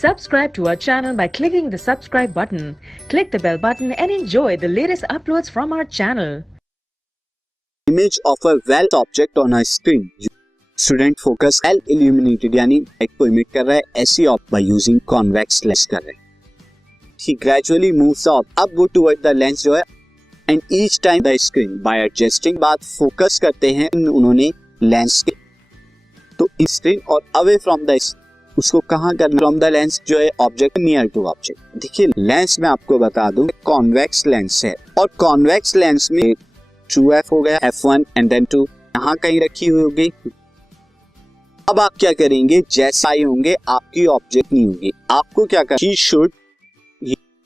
Subscribe to our channel by clicking the subscribe button. Click the bell button and enjoy the latest uploads from our channel. Image of a well object on a screen. Student focus well illuminated यानी light को emit कर रहा है ऐसी object by using convex lens कर रहा है. He gradually moves the upward toward the lens जो है and each time the screen by adjusting बात फोकस करते हैं उन्होंने लेंस के तो स्क्रीन और अवे फ्रॉम द उसको कहाँ करना फ्रॉम द लेंस जो है ऑब्जेक्ट नियर टू ऑब्जेक्ट. देखिए लेंस में आपको बता दूं कॉन्वेक्स लेंस है और कॉन्वेक्स लेंस में 2f हो गया f1 एंड देन 2 यहाँ कहीं रखी हुई होगी. अब आप क्या करेंगे जैसे आई होंगे आपकी ऑब्जेक्ट नहीं होगी. आपको क्या करना ही should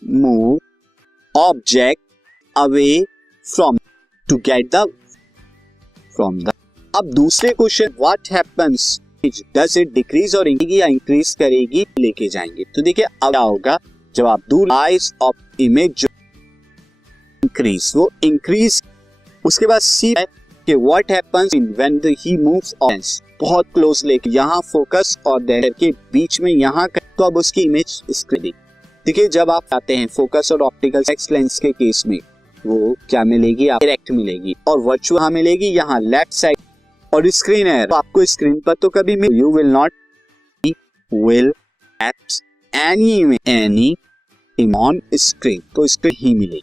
move object away from to get the from the. अब दूसरे question what happens does it decrease और इंक्रीज करेगी लेके जाएंगे. तो देखिए अब क्या होगा जब आप दूर आइज ऑफ इमेज जो इंक्रीज वो इंक्रीज उसके बाद सी है कि what happens when he moves lens बहुत क्लोज लेके यहाँ फोकस और देयर के बीच में यहाँ तो अब उसकी इमेज स्क्रीन. देखिए जब आप आते हैं फोकस और ऑप्टिकल लेंस के केस में वो क्या मिलेगी आप डायरेक्ट मिलेगी और वर्चुअल मिलेगी यहाँ लेफ्ट साइड और स्क्रीन है तो आपको स्क्रीन पर तो कभी you will not will at any on screen तो स्क्रीन ही मिलेगी.